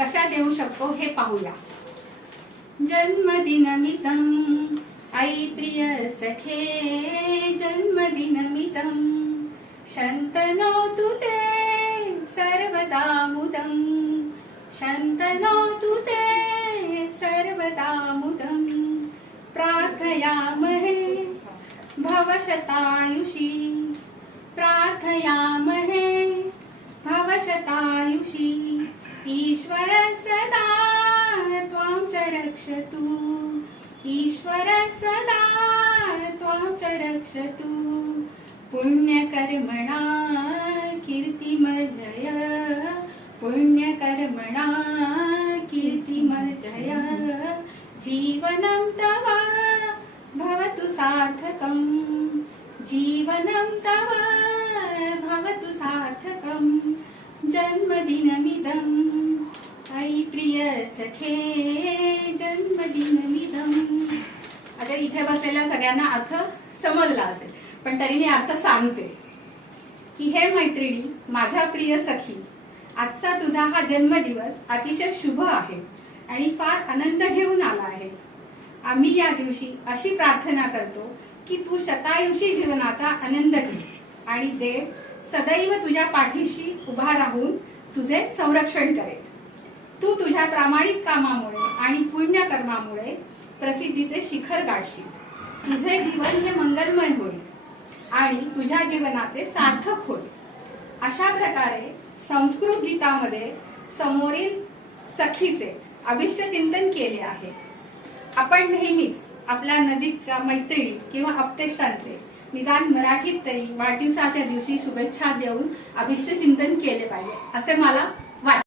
कशा देऊ शकतो हे पाहूया. जन्मदिनमितं आई प्रिय सखे जन्मदिनमितं शन्तनोतु ते सर्वदा मुदं शन्तनोतु ते सर्वदा मुदम प्रार्थयामहे भवशतायुषी प्रार्थयामहे भवशतायुषी। ईश्वर सदा त्वां च रक्षतु। ईश्वर सदा त्वां च रक्षतु। पुण्यकर्मणा कीर्तिमर्जय पुण्यकर्मणा कीर्तिमर्जय जीवनं तव भवतु सार्थकम्। जीवनं तव भवतु सार्थकम्। जन्मदिनमिदम्। सखे जन्मदिनमिदम् आता इथे बसलेल्या सगळ्यांना अर्थ समजला असेल पण तरी मी अर्थ सांगते. की हे मैत्रिणी माझ्या प्रिय सखी आजचा तुझा हा जन्मदिवस अतिशय शुभ आहे आणि फार आनंद घेऊन आला आहे. आम्ही या दिवशी अशी प्रार्थना करतो की तू शतायुषी जीवनाचा आनंद घे आणि देव सदैव तुझ्या पाठीशी उभा राहून तुझे संरक्षण करेल. तू तुझ्या प्रामाणिक कामामुळे आणि पुण्यकर्मामुळे प्रसिद्धीचे शिखर गाठशील. तुझे जीवन हे मंगलमय होईल आणि तुझ्या जीवनाचे सार्थक होईल. अशा प्रकारे संस्कृत गीतामध्ये समोरील सखीचे अभिष्ट चिंतन केले आहे. आपण नेहमीच आपल्या नजीकच्या मैत्रिणी किंवा अपतेष्टांचे निदान मराठीत तरी वाढदिवसाच्या दिवशी शुभेच्छा देऊन अभिष्ट चिंतन केले पाहिजे. असे मला